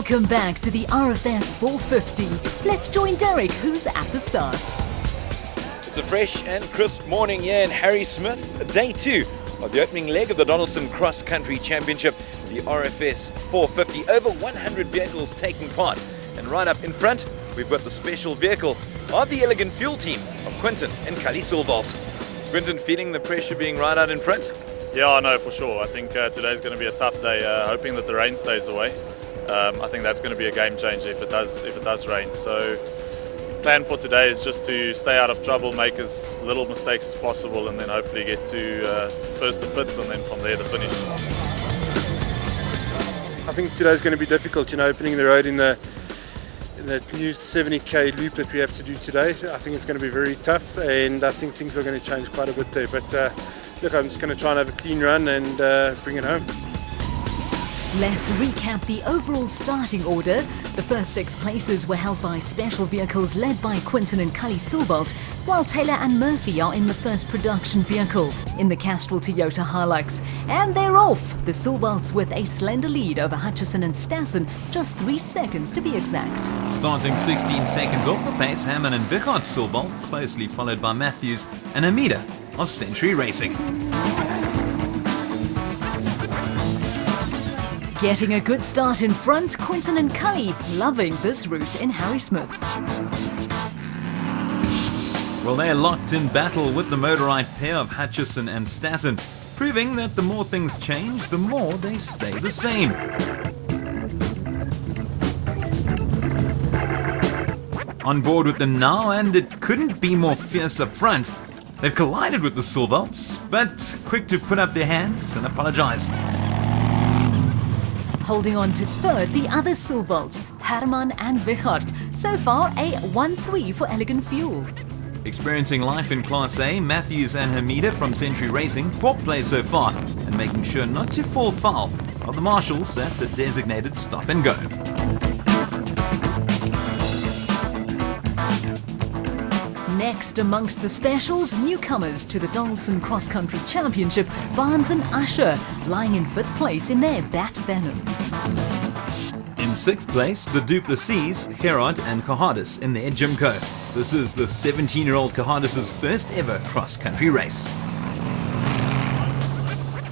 Welcome back to the RFS 450. Let's join Derek, who's at the start. It's a fresh and crisp morning here in Harry Smith, day 2 of the opening leg of the Donaldson Cross Country Championship, the RFS 450. Over 100 vehicles taking part. And right up in front, we've got the special vehicle of the Elegant Fuel team of Quinton and Cully Silvalt. Quinton, feeling the pressure being right out in front? Yeah, I know for sure. I think today's going to be a tough day, hoping that the rain stays away. I think that's going to be a game changer if it does rain. So plan for today is just to stay out of trouble, make as little mistakes as possible, and then hopefully get to first the pits and then from there the finish. I think today's going to be difficult, opening the road in the new 70k loop that we have to do today. I think it's going to be very tough, and I think things are going to change quite a bit there. But look, I'm just going to try and have a clean run and bring it home. Let's recap the overall starting order. The first 6 places were held by special vehicles led by Quinton and Cully Silvalt, while Taylor and Murphy are in the first production vehicle in the Castrol Toyota Hilux. And they're off, the Silvalts with a slender lead over Hutchison and Stassen, just 3 seconds to be exact. Starting 16 seconds off the pace, Hammond and Vickard Silvalt, closely followed by Matthews and Amida of Century Racing. Getting a good start in front, Quinton and Cully loving this route in Harry Smith. Well, they're locked in battle with the motorized pair of Hutchison and Stassen, proving that the more things change, the more they stay the same. On board with them now, and it couldn't be more fierce up front. They've collided with the Silvalts, but quick to put up their hands and apologize. Holding on to third, the other Silvalts, Herman and Vichard. So far, a 1-3 for Elegant Fuel. Experiencing life in Class A, Matthews and Hamida from Century Racing, 4th place so far, and making sure not to fall foul of the marshals at the designated stop and go. Next amongst the specials, newcomers to the Donaldson Cross Country Championship, Barnes and Usher, lying in 5th place in their Bat Venom. In 6th place, the Duplessis, Gerard and Cahardis in their Jimco. This is the 17-year-old Cahardis' first ever cross-country race.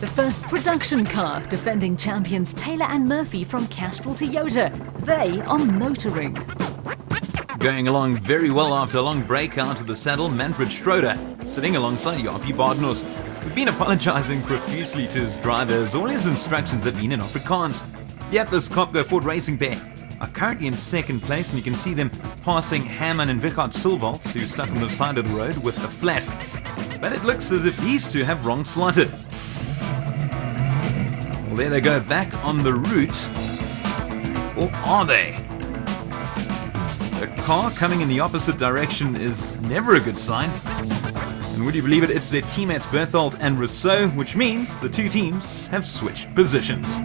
The first production car, defending champions Taylor and Murphy from Castrol Toyota. They are motoring. Going along very well after a long break out of the saddle, Manfred Schroeder, sitting alongside Jaapie Badenhorst, who's been apologizing profusely to his driver as all his instructions have been in Afrikaans. The Atlas Copco Ford Racing pair are currently in 2nd place, and you can see them passing Hammond and Vickard Silvalts, who's stuck on the side of the road with a flat. But it looks as if these two have wrong slotted. Well, there they go, back on the route. Or are they? A car coming in the opposite direction is never a good sign. And would you believe it, it's their teammates Berthold and Rousseau, which means the two teams have switched positions.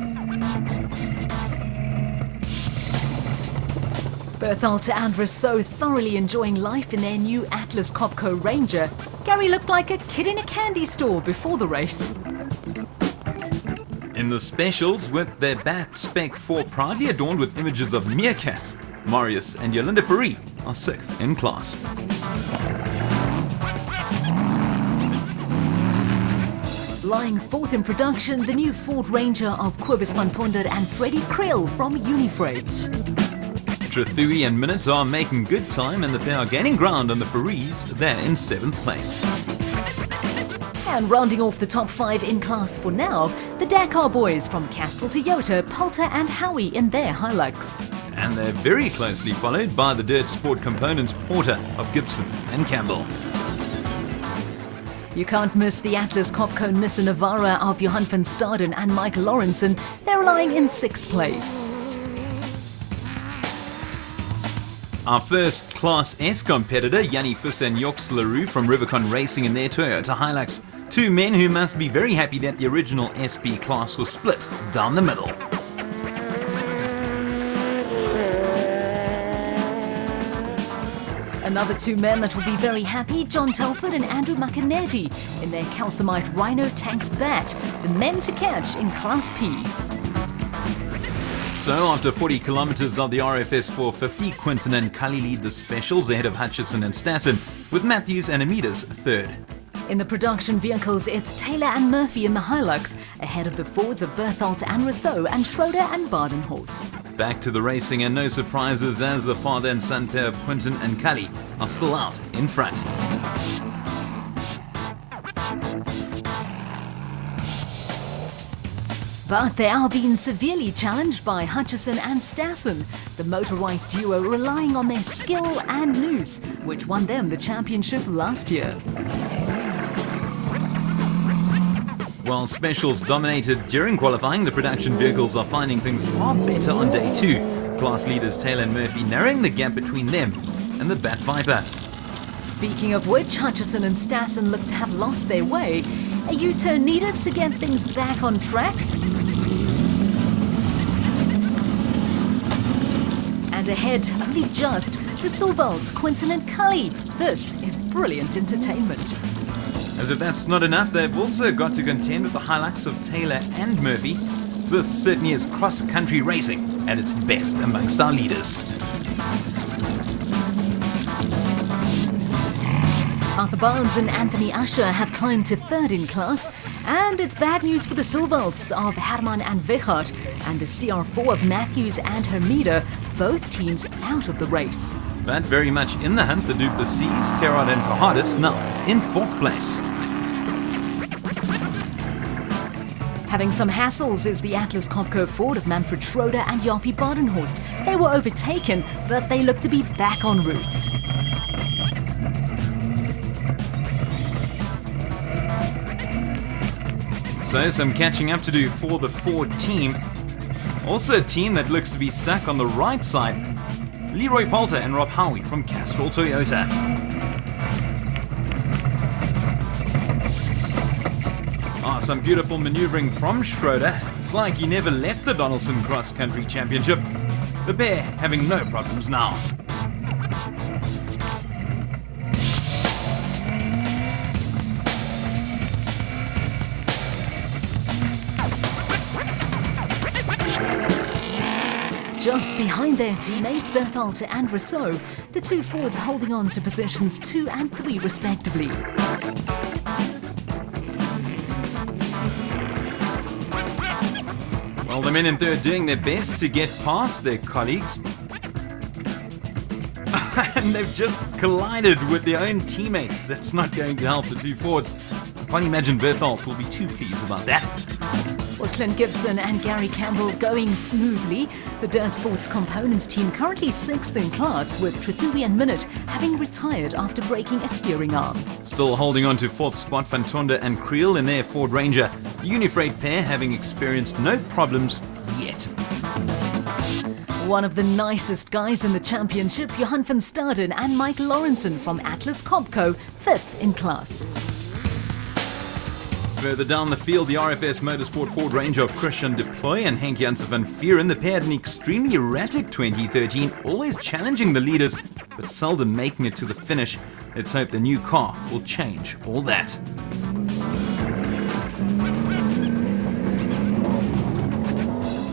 Berthold and Rousseau thoroughly enjoying life in their new Atlas Copco Ranger. Gary looked like a kid in a candy store before the race. In the specials, with their Bat Spec 4 proudly adorned with images of Meerkat, Marius and Yolinda Farie are 6th in class. Lying 4th in production, the new Ford Ranger of Kobus van Tonder and Freddie Krill from Unifreight. Trethui and Minotaur making good time, and the pair are gaining ground on the Faries. They're in 7th place. And rounding off the top 5 in class for now, the Dakar boys from Castrol Toyota, Poulter and Howie in their Hilux. And they're very closely followed by the Dirt Sport Components Porter of Gibson and Campbell. You can't miss the Atlas Copco Nissan Navara of Johan van Staden and Mike Lawrenson. They're lying in 6th place. Our first Class S competitor, Yanni Fuss and Joks Leroux from Rubicon Racing in their Toyota Hilux. 2 men who must be very happy that the original SP class was split down the middle. Another 2 men that will be very happy, John Telford and Andrew McInerney in their calcimite Rhino Tanks Bat, the men to catch in Class P. So after 40 kilometers of the RFS 450, Quinton and Cully lead the specials ahead of Hutchison and Stassen, with Matthews and Amidas third. In the production vehicles, it's Taylor and Murphy in the Hilux, ahead of the Fords of Berthold and Rousseau and Schroeder and Badenhorst. Back to the racing and no surprises as the father and son pair of Quinton and Cully are still out in front. But they are being severely challenged by Hutchison and Stassen, the motor white duo relying on their skill and nous, which won them the championship last year. While specials dominated during qualifying, the production vehicles are finding things far better on day 2. Class leaders Taylor and Murphy narrowing the gap between them and the Bat Viper. Speaking of which, Hutchison and Stassen look to have lost their way. A U-turn needed to get things back on track. And ahead, only just, the Silvalds, Quinton and Cully. This is brilliant entertainment. As if that's not enough, they've also got to contend with the Hilux of Taylor and Murphy. This certainly is cross-country racing at its best amongst our leaders. Arthur Barnes and Anthony Usher have climbed to third in class, and it's bad news for the Silvalds of Herman and Wechert and the CR4 of Matthews and Hermida, both teams out of the race. But very much in the hunt, the Duplessis, Gerard and Pahadis now in 4th place. Having some hassles is the Atlas Copco Ford of Manfred Schroeder and Jaapie Badenhorst. They were overtaken, but they look to be back en route. So some catching up to do for the Ford team. Also a team that looks to be stuck on the right side. Leroy Poulter and Rob Howie from Castrol Toyota. Some beautiful maneuvering from Schroeder. It's like he never left the Donaldson Cross Country Championship. The pair having no problems now. Just behind their teammates Berthold and Rousseau, the two Fords holding on to positions 2 and 3 respectively. Well, the men in third doing their best to get past their colleagues. And they've just collided with their own teammates. That's not going to help the two Fords. I can't imagine Berthold will be too pleased about that. Well, Clint Gibson and Gary Campbell going smoothly. The Dirt Sports Components team currently 6th in class, with Trithui and Minute having retired after breaking a steering arm. Still holding on to 4th spot, Van Tonda and Creel in their Ford Ranger. The Unifreight pair having experienced no problems yet. One of the nicest guys in the championship, Johan van Staden and Mike Lawrenson from Atlas Copco, 5th in class. Further down the field, the RFS Motorsport Ford Ranger of Christian Deploy and Henk Janssen van Vieren, the pair had an extremely erratic 2013, always challenging the leaders, but seldom making it to the finish. Let's hope the new car will change all that.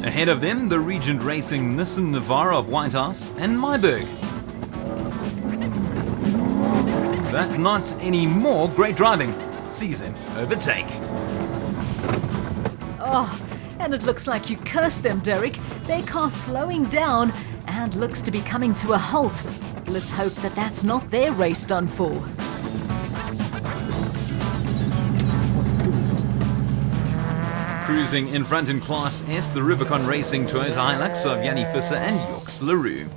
Ahead of them, the Regent Racing Nissan Navara of Whitehouse and Myburg. But not anymore. Great driving sees him overtake. Oh, and it looks like you cursed them, Derek. Their car's slowing down and looks to be coming to a halt. Let's hope that that's not their race done for. Cruising in front in Class S, the Rubicon Racing Toyota Hilux of Yanni Visser and Joks Leroux.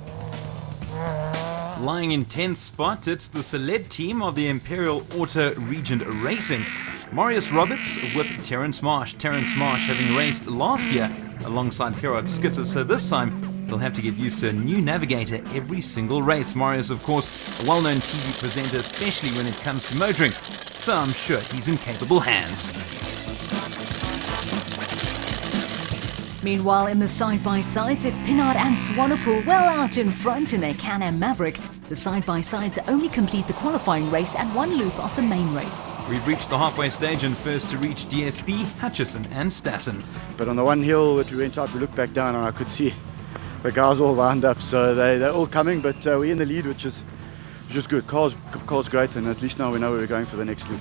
Lying in 10th spot, it's the Celeb team of the Imperial Auto Regent Racing. Marius Roberts with Terence Marsh. Terence Marsh having raced last year alongside Gerard Skitter, so this time he'll have to get used to a new navigator every single race. Marius, of course, a well-known TV presenter, especially when it comes to motoring, so I'm sure he's in capable hands. Meanwhile, in the side-by-sides, it's Pinard and Swanepoel well out in front in their Can-Am Maverick. The side-by-sides only complete the qualifying race and one loop of the main race. We've reached the halfway stage and first to reach DSP, Hutchison and Stassen. But on the one hill that we went out, we looked back down and I could see the guys all lined up. So they're all coming, but we're in the lead, which is good. Car's great, and at least now we know where we're going for the next loop.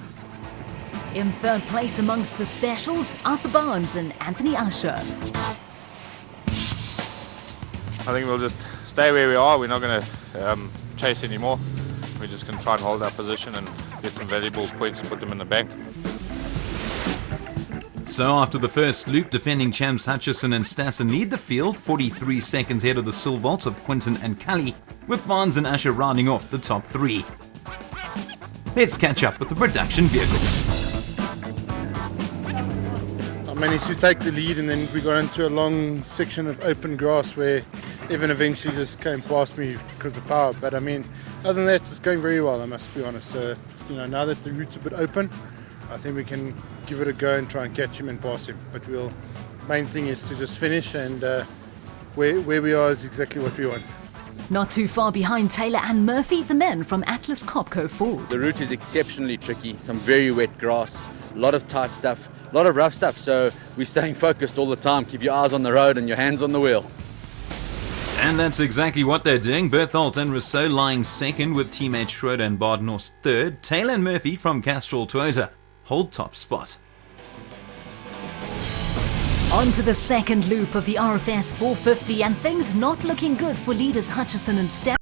In third place amongst the specials, Arthur Barnes and Anthony Usher. I think we'll just stay where we are. We're not going to chase anymore. We're just going to try and hold our position and get some valuable points and put them in the bank. So after the first loop, defending champs Hutchison and Stassen lead the field, 43 seconds ahead of the Silvolts of Quinton and Cully, with Barnes and Usher rounding off the top three. Let's catch up with the production vehicles. I managed to take the lead, and then we got into a long section of open grass where Evan eventually just came past me because of power. But I mean, other than that, it's going very well, I must be honest. Now that the route's a bit open, I think we can give it a go and try and catch him and pass him. But main thing is to just finish, and where we are is exactly what we want. Not too far behind Taylor and Murphy, the men from Atlas Copco Ford. The route is exceptionally tricky, some very wet grass, a lot of tight stuff, a lot of rough stuff, so we're staying focused all the time. Keep your eyes on the road and your hands on the wheel. And that's exactly what they're doing. Berthold and Rousseau lying second with teammates Schroeder and Badenhorst third. Taylor and Murphy from Castrol Toyota hold top spot. On to the second loop of the RFS 450, and things not looking good for leaders Hutchison and Stassen.